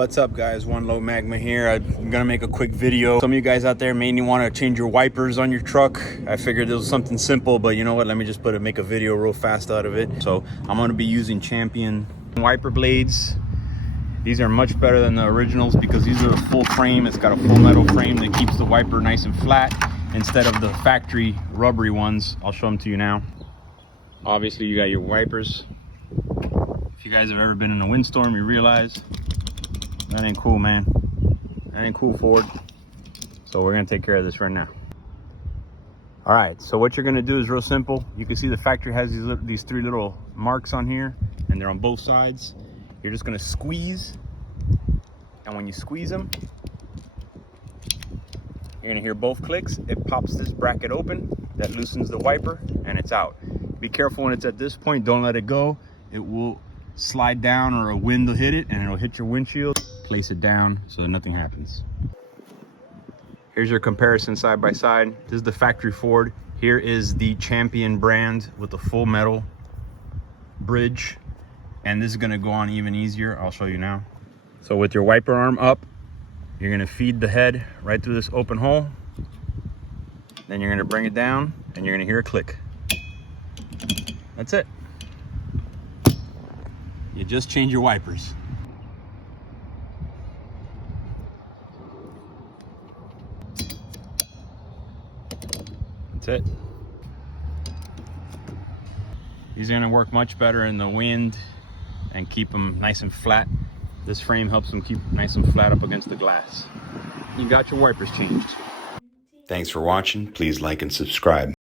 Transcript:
What's up, guys? One Low Magma here. I'm gonna make a quick video. Some of you guys out there may want to change your wipers on your truck. I figured this was something simple, but you know what, let me just make a video real fast out of it. So I'm gonna be using Champion wiper blades. These are much better than the originals because these are a full frame. It's got a full metal frame that keeps the wiper nice and flat instead of the factory rubbery ones. I'll show them to you now. Obviously you got your wipers. If you guys have ever been in a windstorm, you realize that ain't cool, man. That ain't cool, Ford. So we're gonna take care of this right now. All right, so what you're gonna do is real simple. You can see the factory has these three little marks on here, and they're on both sides. You're just gonna squeeze, and when you squeeze them, you're gonna hear both clicks. It pops this bracket open, that loosens the wiper, and it's out. Be careful when it's at this point, don't let it go. It will slide down or a wind will hit it and it'll hit your windshield. Place it down so that nothing happens. Here's your comparison side by side. This is the factory Ford. Here is the Champion brand with the full metal bridge. And this is gonna go on even easier. I'll show you now. So with your wiper arm up, you're gonna feed the head right through this open hole. Then you're gonna bring it down and you're gonna hear a click. That's it. You just change your wipers. That's it. These are gonna work much better in the wind and keep them nice and flat. This frame helps them keep nice and flat up against the glass. You got your wipers changed. Thanks for watching. Please like and subscribe.